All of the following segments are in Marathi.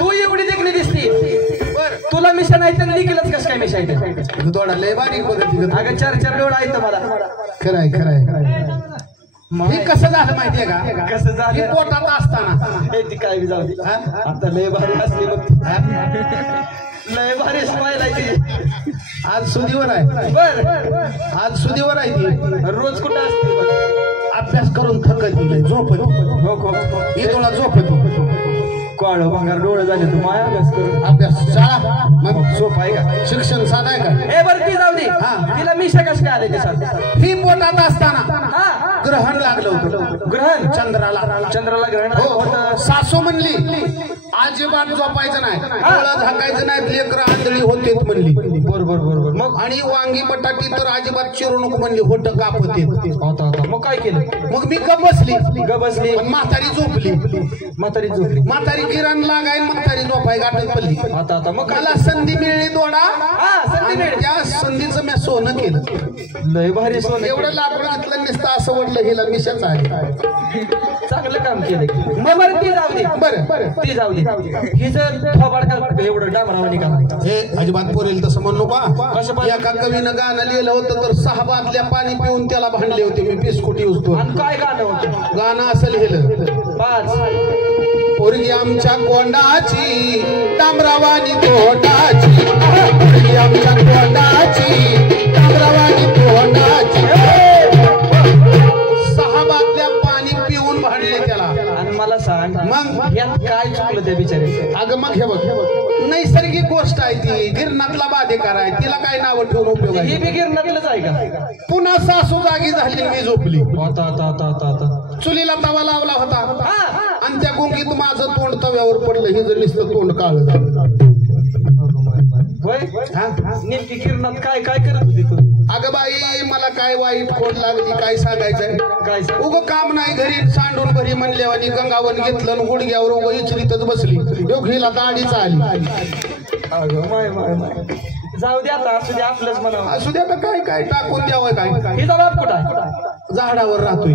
तू एवढी देखणी दिसती तुला मिशन आहे तर निघेलच कस काय मिशन आहे थोडा लय बारीक बघत अगं 4 डोळा आहे मला खरंय हे कसं झालं माहितीये का कसं झालं पोटात असताना ती काय बी जाऊ दे आता लय भारी असली बघ लय भारी स्माइल आहे ती आज सुदीवर आहे बर आज सुदीवर आहे ती रोज कुठं असते अभ्यास करून थकत दिले झोपत ही तुला झोपत काळ भंगार डोळे झाले तू माया अभ्यास करून अभ्यास शाळा मग झोप आहे का शिक्षण साधा आहे का ए बरं ती जाऊ दे तिला मिशा कस काय आले ते ही पोटात असताना ग्रहण लागलं होतं ग्रहण चंद्राला ग्रहण होतं सासू म्हणली अजिबात झोपायचं नाही डोळा झाकायचं नाही लेकर आंधळी होते म्हणली बरोबर मग आणि वांगी बटाटी तर अजिबात चिरू नको म्हणली होत कापते मग काय केलं मग मी गप बसली पण म्हातारी झोपली म्हातारी किरण लागाय म्हातारी झोपाय गाठत पडली आता मग मला संधी मिळली दोडा त्या संधीचं मी सोनं केलं लय भारी सोनं एवढं लाकूड घेतलं नसतं असं वाटलं हिला मिशाच आहे चांगलं काम केलं मग बरं ती जाऊ दे बरं ती जाऊ दे ही जर थोबाड का एवढं डामरावं निघाला हे अजिबात पोरेल तसं म्हणू का एका कवीनं गाणं लिहिलं होतं तर 6 बादल्या पाणी पिऊन त्याला भांडले होते मी बिस्कुट यूज करू आणि काय गाणं होतं गाणं असं लिहिलं 5 पोरगी आमच्या कोंडाची डांबरावानी तोंडाची पोरगी आमच्या कोंडाची डांबरावानी तोंडाची 6 बादल्या पाणी पिऊन भांडले त्याला आणि मला सांग मग यात काय चुकलं त्या बिचारे अगं मग हे बघ नैसर्गिक गोष्ट आहे ती गिरणातला बाधेकार आहे तिला काय नाव ठेवून उपयोग आहे ही बी गिरणातलंच आहे का पुन्हा सासू जागी झाली मी झोपली आता चुलीला तवा लावला होता आणि त्या गुंगीत माझं तोंड तव्यावर पडलं हे जर नुसतं तोंड काळ झालं नेमकी गिरणात काय करत होती तू अगं बाई मला काय वाईट खोड लागली काय सांगायचंय काय उगं काम नाही घरी सांडून भरी म्हणल्या आणि गंगावन घेतलं आणि गुडघ्यावर उगं इचरीतच बसली योगीला दाढीच आली जाऊ दे आता असू दे आपलंच म्हणा असू दे आता काय टाकून द्यावं काय हिचा बाप कुठं आहे झाडावर राहतोय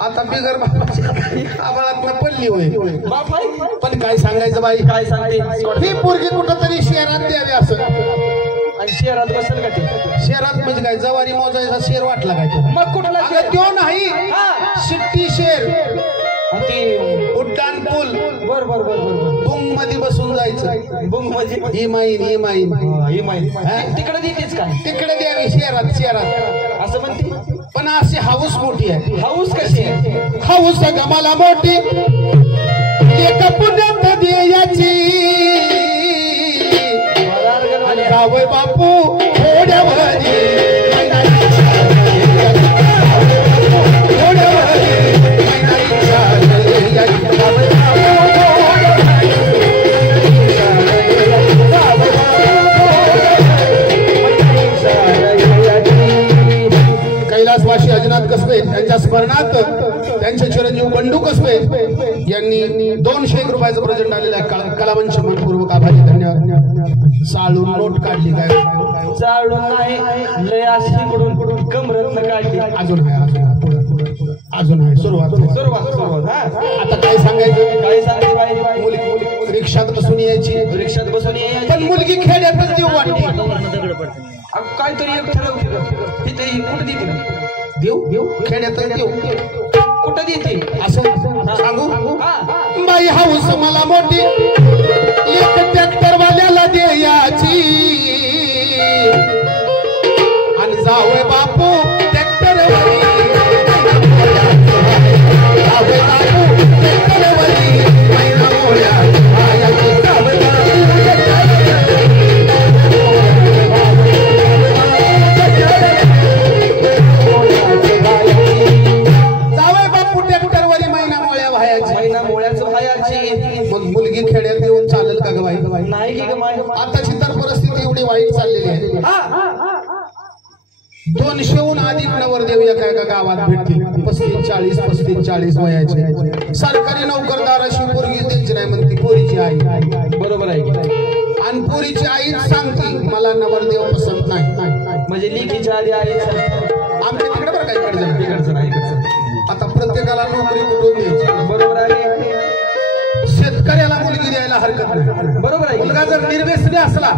आता बिगर आबाळात पडली होय बाप आहे पण काय सांगायचं बाई काय सांगते ही पोरगी कुठं तरी शहरात द्यावी असं आणि शहरात बसेल का ते शहरात म्हणजे काय जवारी मोजायचा शेर वाटला काय तो मग कुठला तो नाही शिट्टी शेर उड्डाण पूल बर बुंग मध्ये बसून जायचं बुंग म्हणजे ही माईन तिकडे देतेच काय तिकडे द्यावी शहरात असं म्हणते पण अशी हाऊस मोठी आहे हाऊस कशी आहे हाऊस गमाला मोठी एका पुण्यात द्यायची जावय बापू थोड्यावरी कैलासवासी अजिनाथ कसबे यांच्या स्मरणार्थ त्यांचे चिरंजीव बंडू कसबे यांनी 201 रुपयाचं प्रेझेंट आलेलं आहे कलावंश मनपूर्वक आभारी धन्यवाद साळून नोट काढली काय चाळून नाही लय अशी कडून कमरत्न काढली अजून आहे सुरुवात आता काय सांगायचं बाई मुली रिक्षात बसून यायची पण मुलगी खेड्यातच देऊ वाटते काहीतरी एक ठरव तिथे कुठं देते देऊ खेड्यातच देऊ कुठं देते असं सांगू बाई हाऊस मला मोठी एक ट्रॅक्टर वाल्याला द्यायची आणि जावय बापू ट्रॅक्टर मुलगी खेड्यात येऊन चालेल का ग बाई नाही की आताची तर परिस्थिती एवढी वाईट चाललेली आहे 200हून अधिक नवरदेव एका गावात भेटतील 35-40 वयाचे सरकारी नोकरदार अशी पोरगी द्यायची नाही म्हणते पोरीची आई बरोबर आहे आणि पोरीची आई सांगते मला नवरदेव पसंत नाही म्हणजे लेकीच्या आधी आई आमच्या तिकडे बरं काय इकडचं नाही आता प्रत्येकाला नोकरी कुठून द्यायची बरोबर आहे शेतकऱ्याला मुलगी द्यायला हरकत नाही. बरोबर आहे. मुलगा जर निर्व्यसनी असला,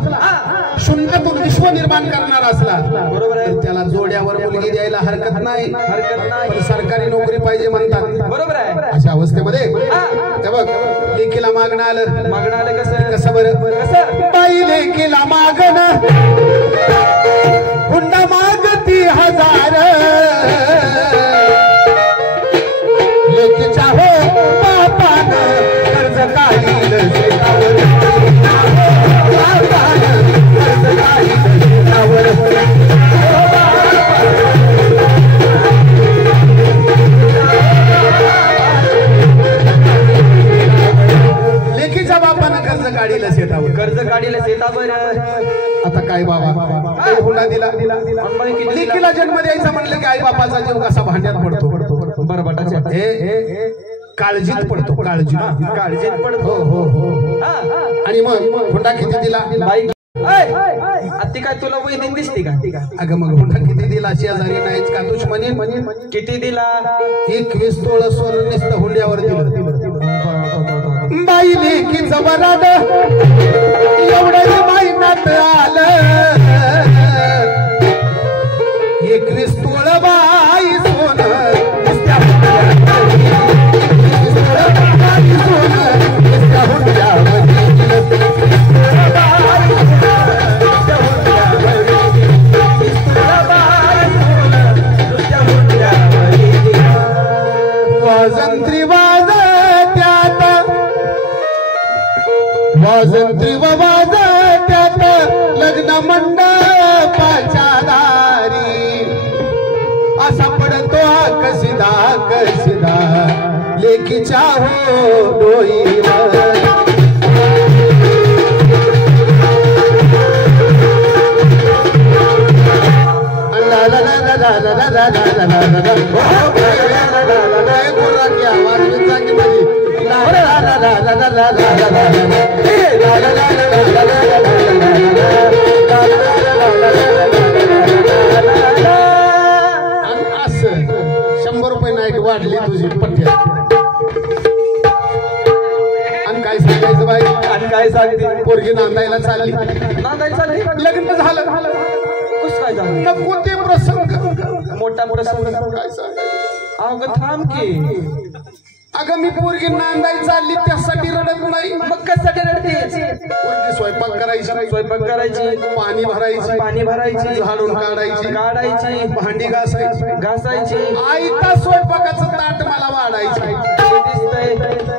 शून्यातून विश्व निर्माण करणारा असला, बरोबर आहे. त्याला जोड्यावर मुलगी द्यायला हरकत नाही. पण सरकारी नोकरी पाहिजे म्हणतात. बरोबर आहे. अशा अवस्थेमध्ये ते बघ लेकीला मागणं आलं कसं बरं कसं बाई लेकीला मागणं हुंडा मागती 1000 लेकीच्या हो बापानं कर्ज काढील शेतावर बापानं कर्ज काढील शेतावर लेकीच्या बापानं कर्ज काढील शेतावर आता काय बाबा हुंडा दिला लेकीला जन्म द्यायचा म्हणलं की आई बापाचा जीव कसा भांड्यात पडतो बरोबर हे काळजीत पडतो काळजीत पडतो हो आणि मग हुंडा किती दिला ती काय तुला वैदिक दिसते का अगं मग हुंडा किती दिला शेजारी नाहीच का दुश्मनी किती दिला 21 तोळ सोनं नुसतं हुंड्यावर दिलं बाई लेकीचं वराड एवढं महिन्यात आलं 21 तोळ बाई सोनं नुसत्या वाजंत्री वाजत्यात लग्न मंडपाच्या दारी असा पडतो कसिदा लेकीच्या हो डोईवर असं 100 रुपये नाईट वाढली तुझी पठ्या आणि काय सांगायचं बाई आणि काय सांगते पोरगी नांदायला चालली लग्न झालं कसं काय झालं नको ते प्रसंग मोठा प्रसंग काय सांगायचं अगं थांब की अगं मी पोरगी नांदाय चालली त्यासाठी रडत नाही मग कशासाठी रडते पोरगी स्वयंपाक करायची पाणी भरायची झाडून काढायची भांडी घासायची आईचा स्वयंपाकाचं ताट मला वाढायचं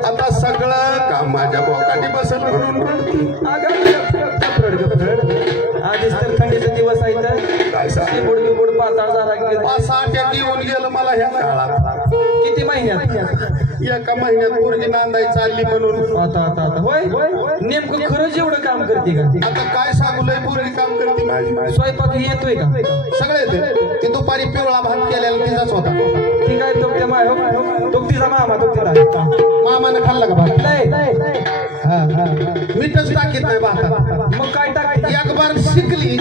आता सगळं काम माझ्या बोकाटी बसत म्हणून आधीच तर थंडीचे दिवस आहेत बुड पाताळ झाला 5-6 येऊन गेलं मला ह्या काळात किती महिन्यात एका महिन्यात पोरगी नांदाय चालली म्हणून आता होय नेमकं खरंच एवढं काम करते का आता काय सांगू लय पोरगी काम करते माझी स्वयंपाक येतोय का सगळे येते ती दुपारी पिवळा भात केलेला तिचाच होता ठीक आहे तो तिचा मामा मामानं खाल्ला का भात मीठच टाकीत नाही भातात मग काय टाकते एक बार शिकली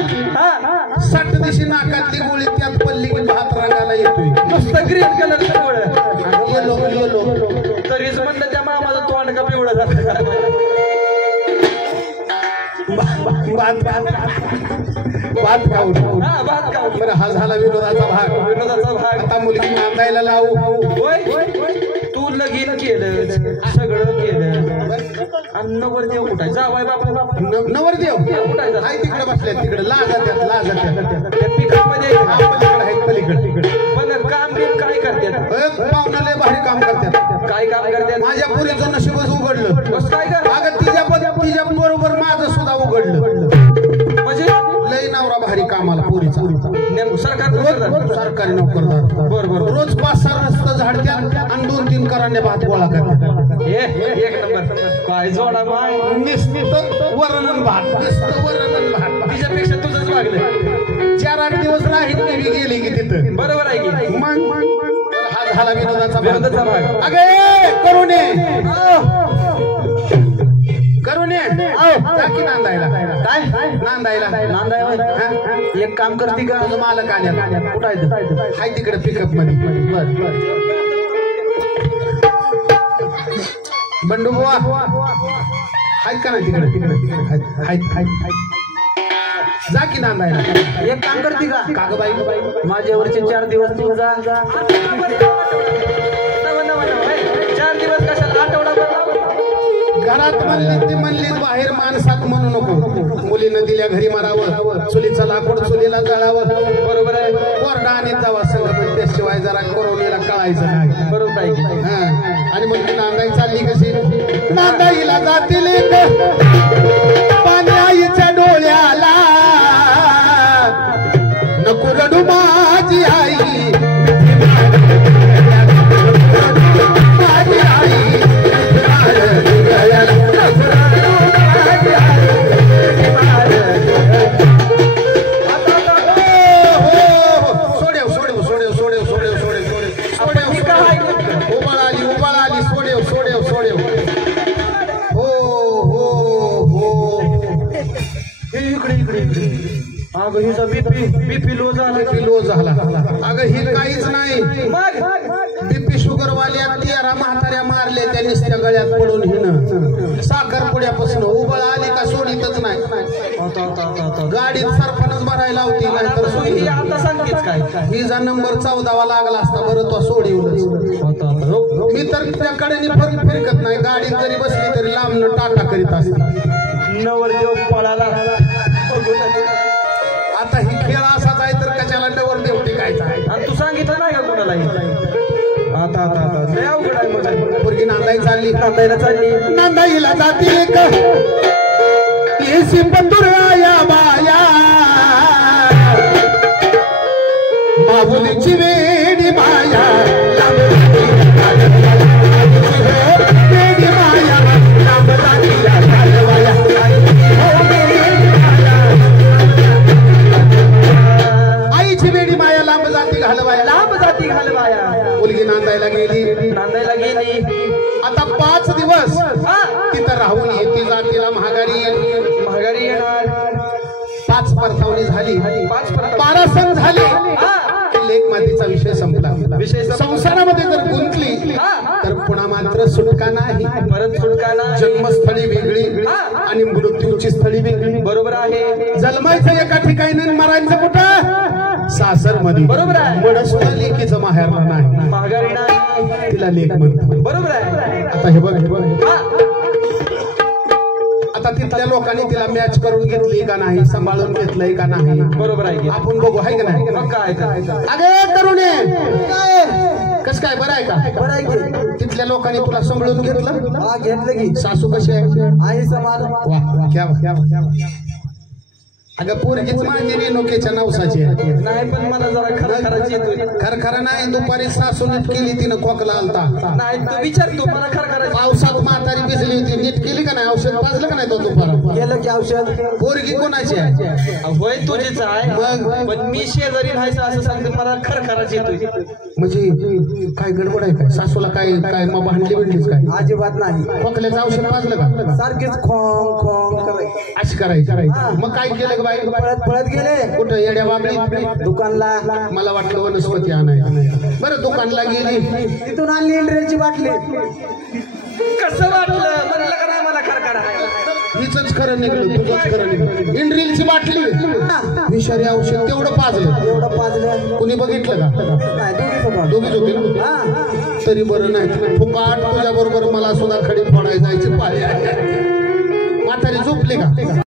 60 दिवशी नाकातली गोळी त्यात पडली की भात रंगाला येतोय नुसतं ग्रीन कलरचं येलो तरीच म्हणलं त्या मामाचं तोंड का पिवळं झालं भात खाऊन भात का बरं हा झाला विनोदाचा भाग आता मुलगी नांदायला लावू तू लगीन केलं सगळं केलं आणि नवरदेव कुठाय जावाय बापू नवरदेव कुठाय हाय तिकडे बसल्या तिकडे लाजात्यात त्या पिकामध्ये पलीकडे पण काम बिम काय करतात पाहुणा लय भारी काम करतात काय काम करतात माझ्या पुरीचं नशीबच उघडलं बस काय कर अगं तिच्या बरोबर माझं सुद्धा उघडलं म्हणजे लय नवरा भारी कामाला पुरीचा सरकारी नोकरदार बरोबर रोज 5-6 रस्ते झाडत्यात आणि 2-3 कराने भात गोळा करतात एक नंबर काय जोडा माय वरण भात तिच्यापेक्षा तुझंच वागलं 4-8 दिवस राहील मी गेली की तिथं बरोबर आहे की मग हा झाला विनोदाचा भाग अगे करुणे जाकी नांदायला काय नांदायला एक काम करते का तुझं मालक आल्या कुठं हाय तिकडे पिकअप मध्ये बंडू बुवा आहेत का नाही तिकडे जा की नांदायला एक काम करते का काग बाई माझ्यावरचे 4 दिवस तू जा 4 दिवस कशाला आठवडा घरात म्हणली बाहेर माणसात म्हणू नको मुलीनं दिल्या घरी मारावं चुलीचं लाकूड चुलीला जाळावं बरोबर आहे कोरडा आणि जावा संघ त्याशिवाय जरा कोरोनीला कळायचं नाही बरोबर आहे हा आणि मग ती नांदाई चालली कशी नांदाईला जातील पाणी आईच्या डोळ्याला नको रडू माझी आई माझी आई अगं हिचा बीपी लो झाला अगं ही काहीच नाही बीपी शुगर वाल्या 13 म्हाताऱ्या मारले त्यांनी त्या गळ्यात पडून हिनं साखर पुड्यापासून उबळ आली का सोडीतच नाही गाडीत सरपणच भरायला होती नाहीतर आता सांगतेच काय हिचा नंबर 14 लागला असता बरं तो सोडीवलंच मी तर त्याकडे फिरकत नाही गाडीत जरी बसली तरी लांबनं टाटा करीत असते नवरदेव पळाला आता ही खेळ असाच आहे तर कशाला नवरदेव टिकायचा आहे आणि तू सांगितलं नाही का कोणालाही आता आता आता लय अवघड आहे मग पोरगी नांदाई चालली नांदायला चालली नांदाईला जातील का येसी पंधुराया बाया माऊलीची वेडी माया वेडी माया आईची वेडी माया लांब जाती घालवाया मुलगी नांदायला गेली आता 5 दिवस तिथं राहून येते जातीला महागारी येणार 5 परतावणी झाली 12 सण झाले लेख मातीचा विषय संपला संसारामध्ये जर गुंतली तर पुन्हा मात्र सुटका नाही परत सुटका नाही जन्मस्थळी वेगळी आणि मृत्यूची स्थळी वेगळी बरोबर आहे जन्मायचं एका ठिकाणी मरायचं कुठं सासर मध्ये बरोबर आहे म्हणून लेकीचं माहेरला नाही महागारी नाही तिला लेख म्हणतो बरोबर आहे आता हे बघ आता तिथल्या लोकांनी तिला मॅच करून घेतली का नाही सांभाळून घेतलंय का नाही बरोबर आहे आपण बघू आहे का नाही मग काय अगे करुणे कस काय बरं आहे का बरं आहे तिथल्या लोकांनी तुला सांभाळून घेतलं घेतलं की सासू कशी आहे समान वा क्या अगं पोरगीच माझी रेणुकेच्या नवसाची नाही पण मला जरा खरखराची येतोय खरखरा नाही दुपारी सासू नीट केली तिनं खोकला आलता नाही तू विचार तू मला खरखराची पावसात म्हातारी भिजली होती नीट केली का नाही औषध पाजलं का नाही तो दुपारा गेलं की औषध पोरगी कोणाची आहे होय तुझीच आहे मग पण मी शेजारी राहायचं असं सांगते मला खरखराची येतोय म्हणजे काय गडबड आहे काय सासूला काय काय मग भांडली बिंडलीच काय अजिबात नाही खोकल्याचं औषध पाजलं का सारखेच खोंग खोंग करायचं अशी करायची मग काय केलं बाई पळत गेले कुठं येड्या बाबडी दुकानला मला वाटलं वनस्पती आणाय बरं दुकानला गेली तिथून आणली इंड्रेलची बाटली कसं वाटलं म्हणलं का नाही मला खरखरा हिच खरं निघलं तुझंच खरं निघलं इंड्रिलची बाटली विषारी औषध तेवढं पाजलं कुणी बघितलं का दोघीच होते ना तरी बरं नाही फुकाट तुझ्या बरोबर मला सुद्धा खडी फोडायला जायची पाळी आहे म्हातारी झोपली का